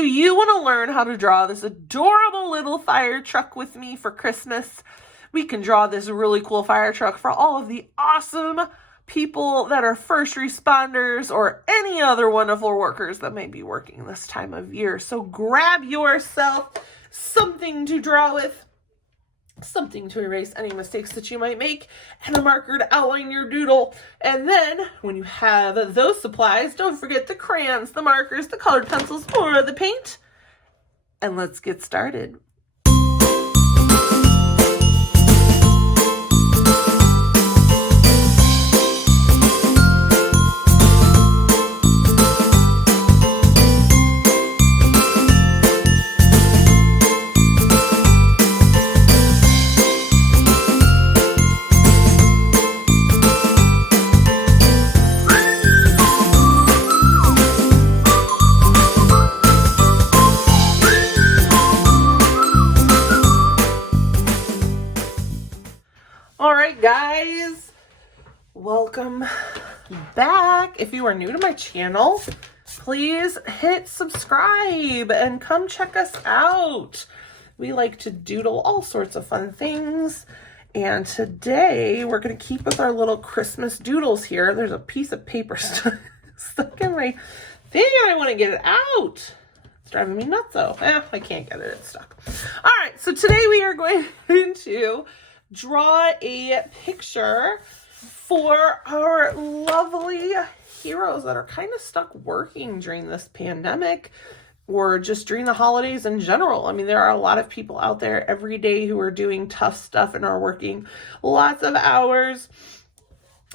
you want to learn how to draw this adorable little fire truck with me for Christmas? We can draw this really cool fire truck for all of the awesome people that are first responders or any other wonderful workers that may be working this time of year. So grab yourself something to draw with, something to erase any mistakes that you might make, and a marker to outline your doodle. And then when you have those supplies, don't forget the crayons, the markers, the colored pencils, or the paint. And let's get started. All right, guys, welcome back. If you are new to my channel, please hit subscribe and come check us out. We like to doodle all sorts of fun things. And today we're going to keep with our little Christmas doodles here. There's a piece of paper stuck in my thing and I want to get it out. It's driving me nuts though. I can't get it. It's stuck. All right, so today we are going to draw a picture for our lovely heroes that are kind of stuck working during this pandemic or just during the holidays in general. I mean, there are a lot of people out there every day who are doing tough stuff and are working lots of hours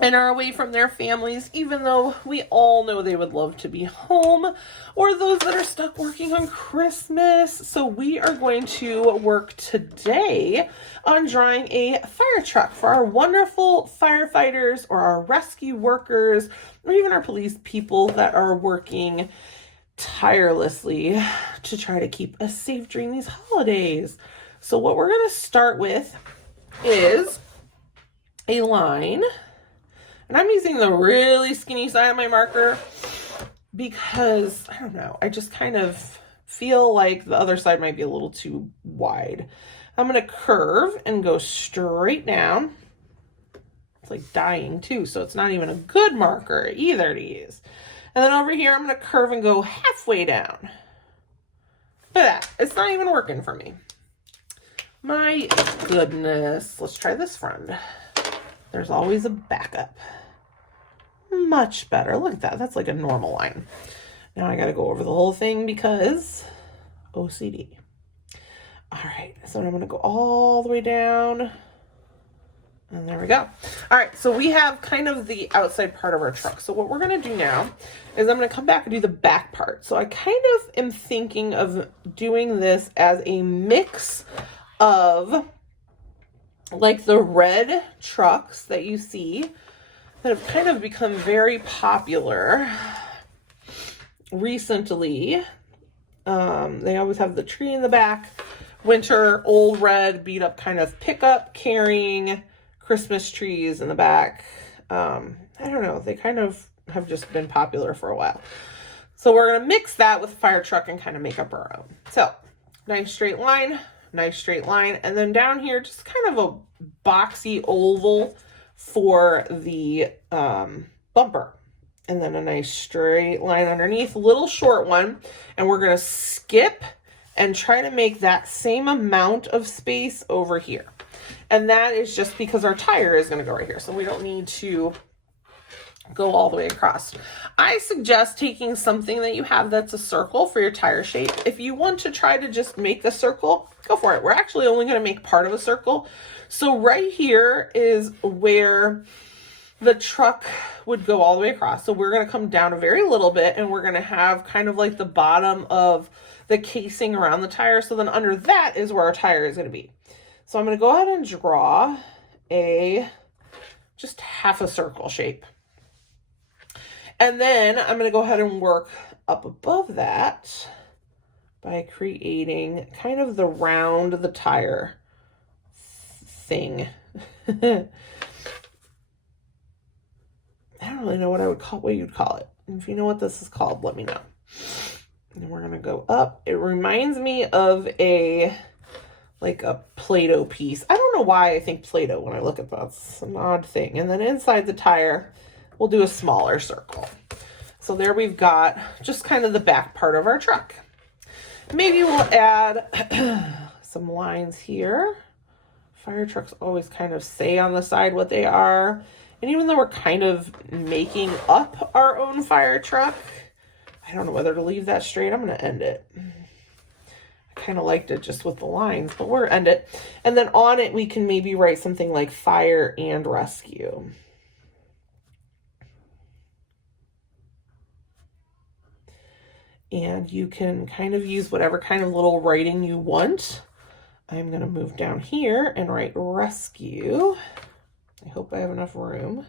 and are away from their families, even though we all know they would love to be home, or those that are stuck working on Christmas. So we are going to work today on drawing a fire truck for our wonderful firefighters or our rescue workers, or even our police people that are working tirelessly to try to keep us safe during these holidays. So what we're going to start with is a line. And I'm using the really skinny side of my marker because, I don't know, I just kind of feel like the other side might be a little too wide. I'm going to curve and go straight down. It's like dying too, so it's not even a good marker either to use. And then over here, I'm going to curve and go halfway down. Look at that. It's not even working for me. My goodness. Let's try this friend. There's always a backup. Much better. Look at that. That's like a normal line. Now I got to go over the whole thing because OCD. All right. So I'm going to go all the way down. And there we go. All right. So we have kind of the outside part of our truck. So what we're going to do now is I'm going to come back and do the back part. So I kind of am thinking of doing this as a mix of like the red trucks that you see that have kind of become very popular recently. They always have the tree in the back, winter, old red, beat up kind of pickup carrying Christmas trees in the back. I don't know. They kind of have just been popular for a while. So we're going to mix that with fire truck and kind of make up our own. So nice straight line. And then down here, just kind of a boxy oval for the bumper. And then a nice straight line underneath, little short one. And we're going to skip and try to make that same amount of space over here. And that is just because our tire is going to go right here. So we don't need to go all the way across. I suggest taking something that you have that's a circle for your tire shape. If you want to try to just make a circle, go for it. We're actually only going to make part of a circle. So right here is where the truck would go all the way across. So we're going to come down a very little bit and we're going to have kind of like the bottom of the casing around the tire. So then under that is where our tire is going to be. So I'm going to go ahead and draw just half a circle shape. And then I'm going to go ahead and work up above that by creating kind of the round of the tire thing. I don't really know what you'd call it. If you know what this is called, let me know. And we're gonna go up. It reminds me of like a Play-Doh piece. I don't know why I think Play-Doh when I look at that. It's an odd thing. And then inside the tire, we'll do a smaller circle. So there we've got just kind of the back part of our truck. Maybe we'll add some lines here. Fire trucks always kind of say on the side what they are. And even though we're kind of making up our own fire truck, I don't know whether to leave that straight. I'm going to end it. I kind of liked it just with the lines, but we'll end it. And then on it, we can maybe write something like fire and rescue. And you can kind of use whatever kind of little writing you want. I'm going to move down here and write rescue. I hope I have enough room.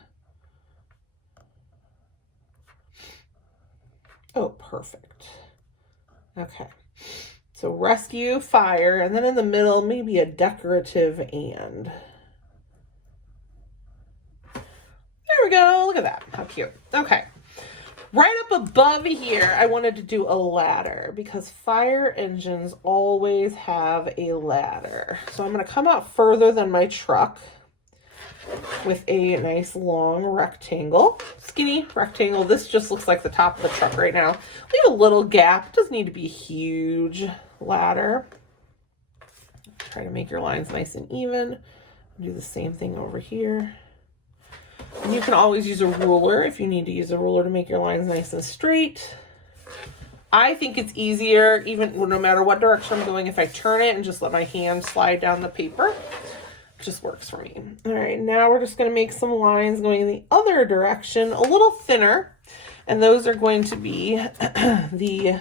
Oh, perfect. Okay. So rescue, fire, and then in the middle, maybe a decorative and. There we go. Look at that. How cute. Okay. Right up above here, I wanted to do a ladder because fire engines always have a ladder. So I'm going to come out further than my truck with a nice long rectangle, skinny rectangle. This just looks like the top of the truck right now. Leave a little gap. It doesn't need to be a huge ladder. Try to make your lines nice and even. Do the same thing over here. And you can always use a ruler if you need to use a ruler to make your lines nice and straight. I think it's easier, even no matter what direction I'm going, if I turn it and just let my hand slide down the paper. It just works for me. All right, now we're just going to make some lines going in the other direction, a little thinner. And those are going to be the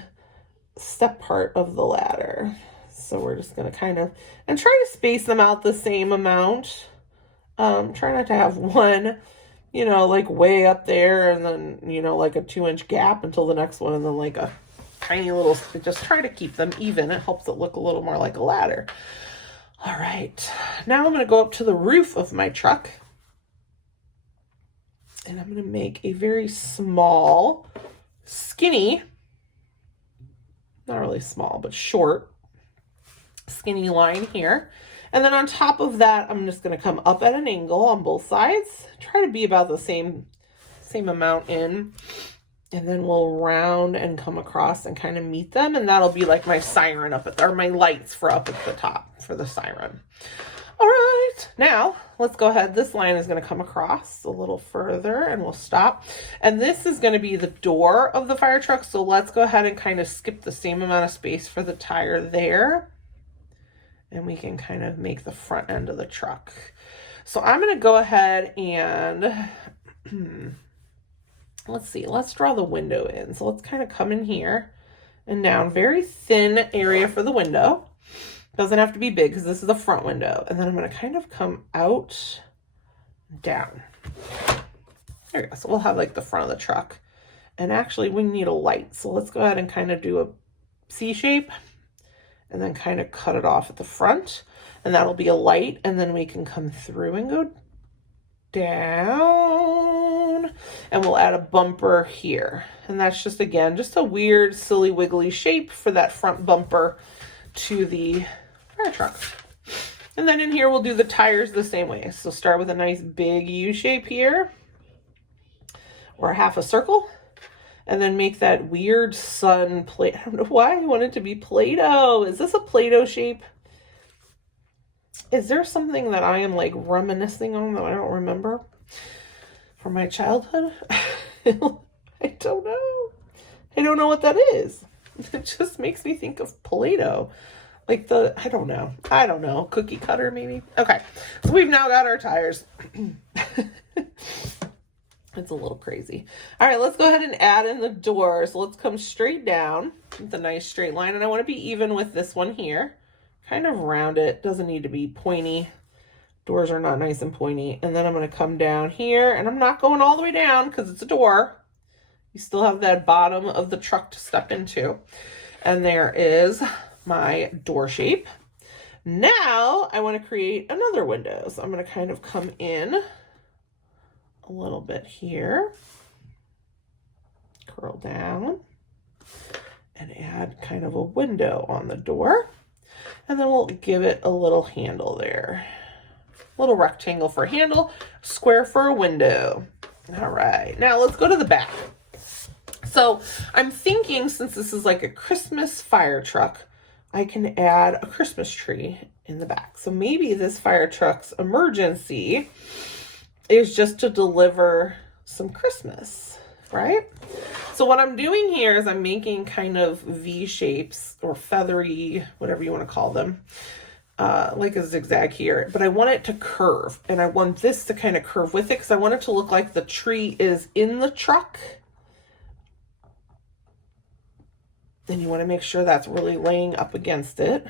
step part of the ladder. So we're just going to kind of, and try to space them out the same amount. Try not to have one, you know, like way up there and then, you know, like a 2-inch gap until the next one and then like a tiny little, just try to keep them even. It helps it look a little more like a ladder. All right, now I'm going to go up to the roof of my truck and I'm going to make a very small, skinny, not really small, but short, skinny line here. And then on top of that, I'm just going to come up at an angle on both sides. Try to be about the same amount in. And then we'll round and come across and kind of meet them. And that'll be like my siren up at, or my lights for up at the top for the siren. All right, now let's go ahead. This line is going to come across a little further and we'll stop. And this is going to be the door of the fire truck. So let's go ahead and kind of skip the same amount of space for the tire there. And we can kind of make the front end of the truck. So I'm going to go ahead and let's see, let's draw the window in. So let's kind of come in here and down, very thin area for the window. Doesn't have to be big because this is the front window. And then I'm going to kind of come out, down. There we go. So we'll have like the front of the truck. And actually we need a light. So let's go ahead and kind of do a C shape. And then kind of cut it off at the front. And that'll be a light. And then we can come through and go down. And we'll add a bumper here. And that's just, again, just a weird, silly, wiggly shape for that front bumper to the fire truck. And then in here, we'll do the tires the same way. So start with a nice big U shape here. Or a half a circle. And then make that weird sun plate. I don't know why I want it to be Play-Doh. Is this a Play-Doh shape? Is there something that I am like reminiscing on that I don't remember from my childhood? I don't know. I don't know what that is. It just makes me think of Play-Doh. Like the, I don't know. Cookie cutter maybe? Okay. So we've now got our tires. It's a little crazy. All right, let's go ahead and add in the door. So let's come straight down with a nice straight line. And I want to be even with this one here. Kind of round it. Doesn't need to be pointy. Doors are not nice and pointy. And then I'm going to come down here. And I'm not going all the way down because it's a door. You still have that bottom of the truck to step into. And there is my door shape. Now I want to create another window. So I'm going to kind of come in a little bit here, curl down, and add kind of a window on the door. And then we'll give it a little handle there. Little rectangle for a handle, square for a window. All right, now let's go to the back. So I'm thinking, since this is like a Christmas fire truck, I can add a Christmas tree in the back. So maybe this fire truck's emergency is just to deliver some Christmas, right? So what I'm doing here is I'm making kind of V shapes or feathery, whatever you want to call them, like a zigzag here, but I want it to curve, and I want this to kind of curve with it because I want it to look like the tree is in the truck. Then you want to make sure that's really laying up against it.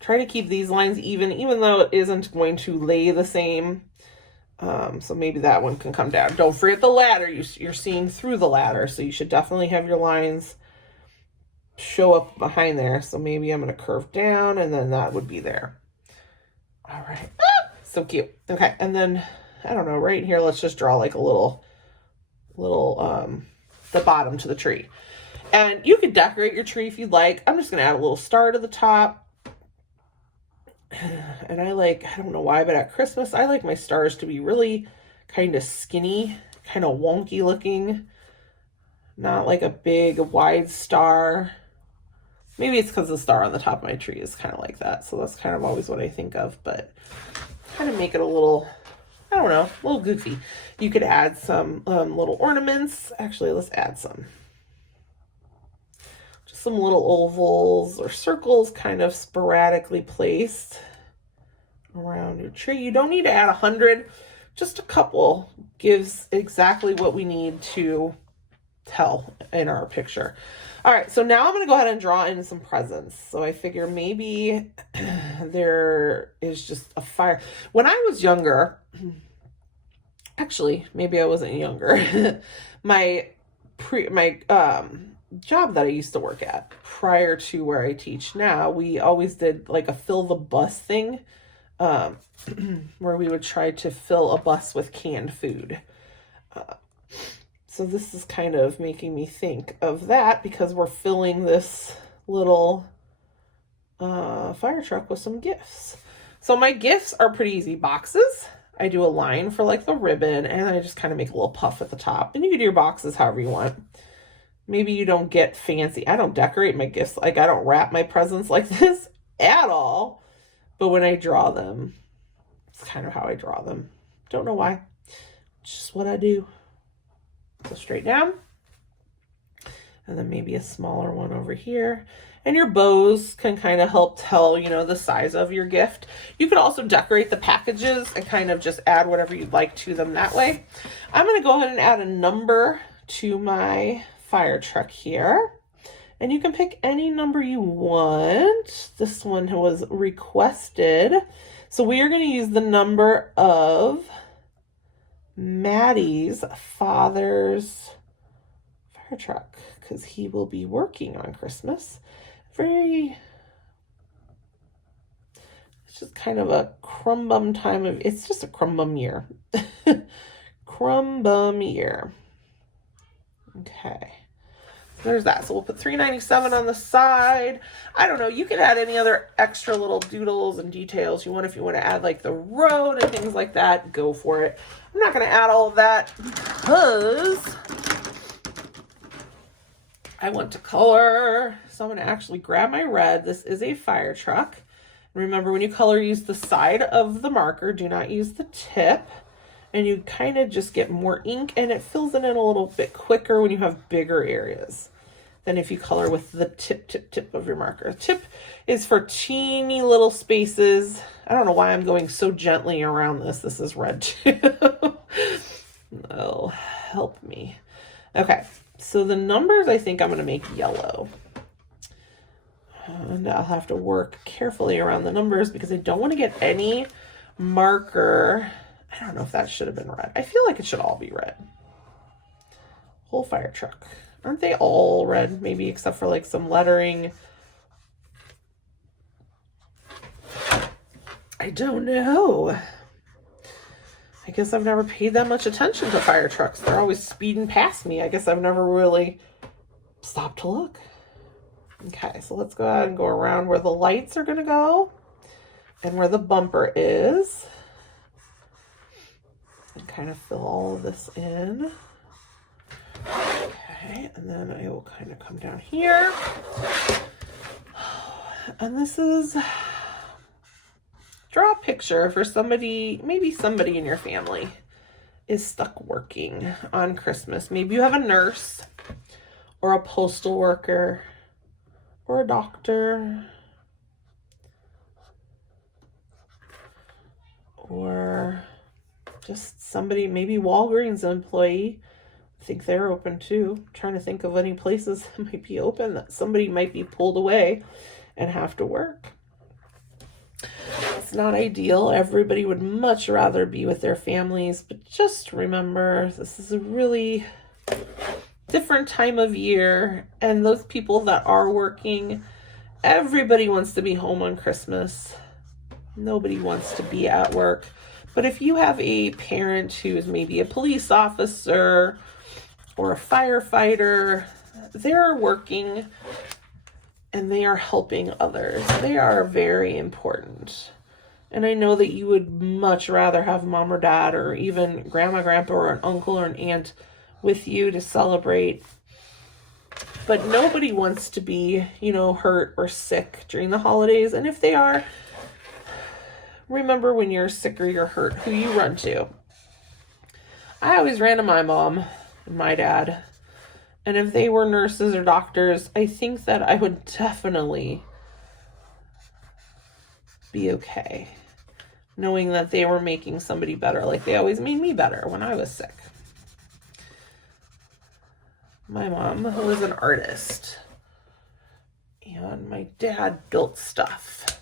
Try to keep these lines even though it isn't going to lay the same. So maybe that one can come down. Don't forget the ladder. You're seeing through the ladder, so you should definitely have your lines show up behind there. So maybe I'm going to curve down, and then that would be there. All right. Ah, so cute. Okay, and then, I don't know, right here, let's just draw like a little, the bottom to the tree. And you could decorate your tree if you'd like. I'm just going to add a little star to the top. And I don't know why, but at Christmas, I like my stars to be really kind of skinny, kind of wonky looking. Not like a big, wide star. Maybe it's because the star on the top of my tree is kind of like that. So that's kind of always what I think of. But kind of make it a little, I don't know, a little goofy. You could add some little ornaments. Actually, let's add some. Some little ovals or circles kind of sporadically placed around your tree. You don't need to add 100, just a couple gives exactly what we need to tell in our picture. All right, so now I'm going to go ahead and draw in some presents. So I figure maybe there is just a fire. When I was younger, actually, maybe I wasn't younger. my job that I used to work at prior to where I teach now, we always did like a fill the bus thing, where we would try to fill a bus with canned food. So this is kind of making me think of that because we're filling this little fire truck with some gifts. So my gifts are pretty easy. Boxes. I do a line for like the ribbon, and I just kind of make a little puff at the top. And you can do your boxes however you want. Maybe you don't get fancy. I don't decorate my gifts. Like, I don't wrap my presents like this at all. But when I draw them, it's kind of how I draw them. Don't know why. It's just what I do. So straight down. And then maybe a smaller one over here. And your bows can kind of help tell, the size of your gift. You could also decorate the packages and kind of just add whatever you'd like to them that way. I'm going to go ahead and add a number to my fire truck here, and you can pick any number you want. This one was requested, so we are going to use the number of Maddie's father's fire truck because he will be working on Christmas. It's just kind of a it's just a crumbum year. Crumbum year. Okay. There's that. So we'll put $3.97 on the side. I don't know. You could add any other extra little doodles and details you want. If you want to add like the road and things like that, go for it. I'm not going to add all of that because I want to color. So I'm going to actually grab my red. This is a fire truck. Remember, when you color, use the side of the marker. Do not use the tip. And you kind of just get more ink, and it fills it in a little bit quicker when you have bigger areas than if you color with the tip of your marker. Tip is for teeny little spaces. I don't know why I'm going so gently around this. This is red too. Oh, help me. Okay, so the numbers I think I'm going to make yellow. And I'll have to work carefully around the numbers because I don't want to get any marker. I don't know if that should have been red. I feel like it should all be red. Whole fire truck. Aren't they all red? Maybe except for like some lettering. I don't know. I guess I've never paid that much attention to fire trucks. They're always speeding past me. I guess I've never really stopped to look. Okay, so let's go ahead and go around where the lights are gonna go and where the bumper is. And kind of fill all of this in. Okay, and then I will kind of come down here. And this is, draw a picture for somebody, maybe somebody in your family is stuck working on Christmas. Maybe you have a nurse or a postal worker or a doctor or just somebody, maybe Walgreens employee. I think they're open too. I'm trying to think of any places that might be open that somebody might be pulled away and have to work. It's not ideal. Everybody would much rather be with their families, but just remember, this is a really different time of year, and those people that are working, everybody wants to be home on Christmas. Nobody wants to be at work. But if you have a parent who is maybe a police officer or a firefighter, they're working and they are helping others. They are very important. And I know that you would much rather have mom or dad or even grandma, grandpa, or an uncle or an aunt with you to celebrate. But nobody wants to be, hurt or sick during the holidays. And if they are, remember when you're sick or you're hurt, who you run to. I always ran to my mom and my dad. And if they were nurses or doctors, I think that I would definitely be okay, knowing that they were making somebody better, like they always made me better when I was sick. My mom was an artist, and my dad built stuff.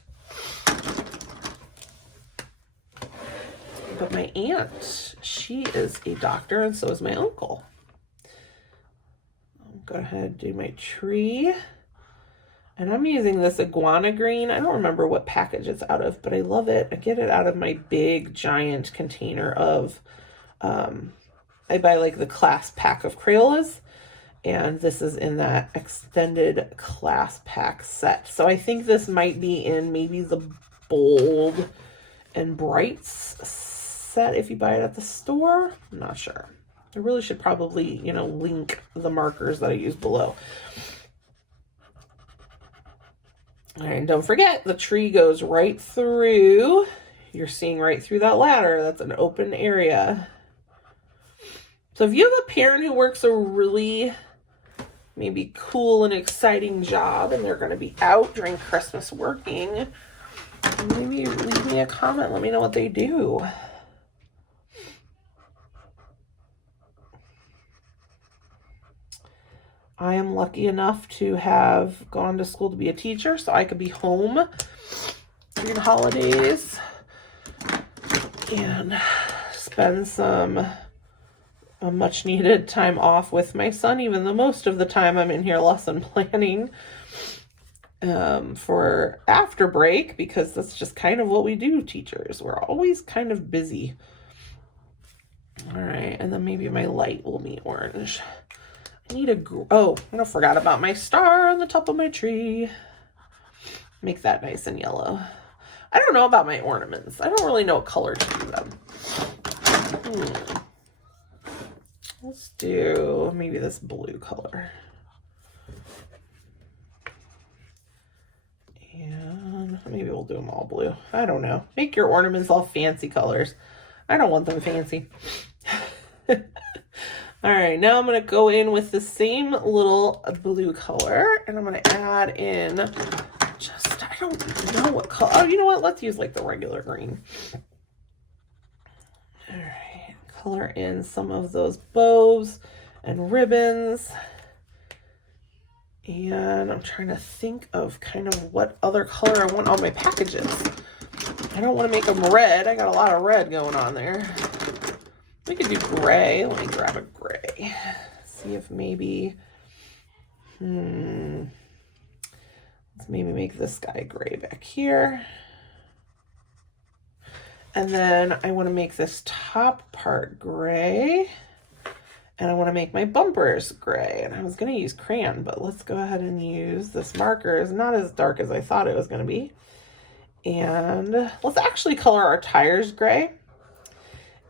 But my aunt, she is a doctor, and so is my uncle. Go ahead and do my tree. And I'm using this iguana green. I don't remember what package it's out of, but I love it. I get it out of my big giant container of, I buy like the class pack of Crayolas. And this is in that extended class pack set. So I think this might be in maybe the bold and brights set if you buy it at the store. I'm not sure. I really should probably, link the markers that I use below. All right, and don't forget, the tree goes right through. You're seeing right through that ladder. That's an open area. So if you have a parent who works a really maybe cool and exciting job and they're going to be out during Christmas working, maybe leave me a comment. Let me know what they do. I am lucky enough to have gone to school to be a teacher, so I could be home during the holidays and spend some much needed time off with my son, even though most of the time I'm in here lesson planning for after break, because that's just kind of what we do, teachers. We're always kind of busy. All right, and then maybe my light will be orange. I need I forgot about my star on the top of my tree. Make that nice and yellow. I don't know about my ornaments. I don't really know what color to do them. Let's do maybe this blue color. And maybe we'll do them all blue. I don't know. Make your ornaments all fancy colors. I don't want them fancy. All right, now I'm going to go in with the same little blue color, and I'm going to add in I don't know what color. Oh, you know what? Let's use like the regular green. All right, color in some of those bows and ribbons. And I'm trying to think of kind of what other color I want on my packages. I don't want to make them red. I got a lot of red going on there. We could do gray. Let me grab a gray. See if maybe, let's maybe make this guy gray back here. And then I want to make this top part gray. And I want to make my bumpers gray. And I was going to use crayon, but let's go ahead and use this marker. It's not as dark as I thought it was going to be. And let's actually color our tires gray.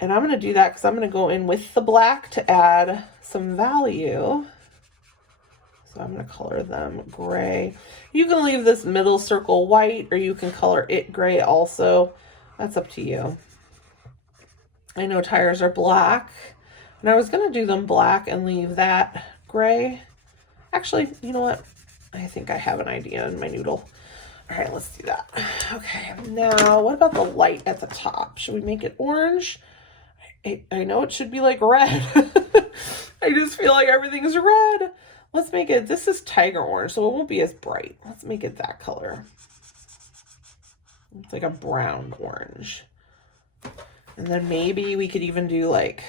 And I'm going to do that because I'm going to go in with the black to add some value. So I'm going to color them gray. You can leave this middle circle white, or you can color it gray also. That's up to you. I know tires are black. And I was going to do them black and leave that gray. Actually, you know what? I think I have an idea in my noodle. All right, let's do that. Okay, now what about the light at the top? Should we make it orange? I know it should be like red. I just feel like everything's red. Let's make it, this is tiger orange, so it won't be as bright. Let's make it that color. It's like a brown orange. And then maybe we could even do like,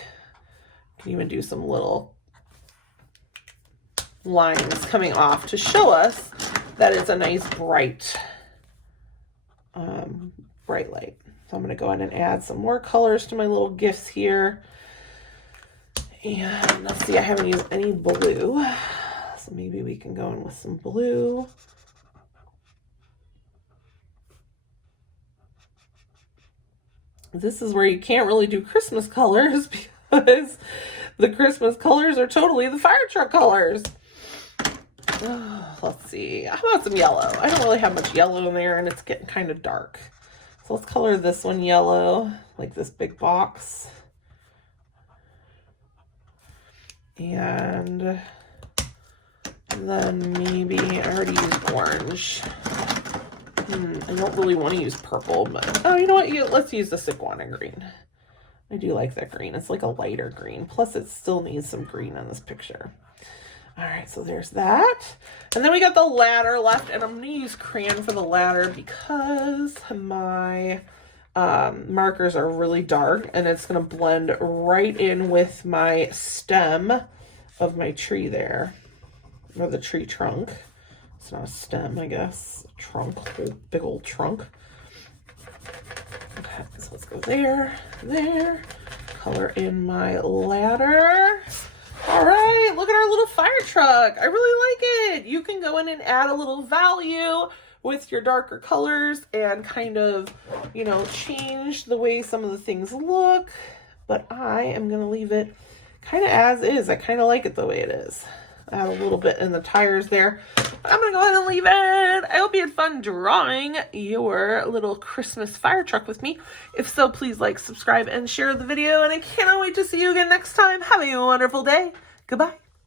some little lines coming off to show us that it's a nice bright light. So I'm going to go ahead and add some more colors to my little gifts here. And let's see, I haven't used any blue. So maybe we can go in with some blue. This is where you can't really do Christmas colors because the Christmas colors are totally the fire truck colors. Oh, let's see. How about some yellow? I don't really have much yellow in there and it's getting kind of dark. So let's color this one yellow, like this big box. And then maybe I already used orange. I don't really want to use purple, but oh, you know what? Let's use the iguana green. I do like that green. It's like a lighter green. Plus, it still needs some green on this picture. All right, so there's that. And then we got the ladder left, and I'm going to use crayon for the ladder because my markers are really dark, and it's going to blend right in with my stem of my tree there, or the tree trunk. It's not a stem, I guess. A trunk, big old trunk. Okay, so let's go there, there. Color in my ladder. All right, look at our little fire truck. I really like it. You can go in and add a little value with your darker colors and kind of, you know, change the way some of the things look. But I am going to leave it kind of as is. I kind of like it the way it is. Add a little bit in the tires there. I'm going to go ahead and leave it. I hope you had fun drawing your little Christmas fire truck with me. If so, please like, subscribe, and share the video. And I cannot wait to see you again next time. Have a wonderful day. Goodbye.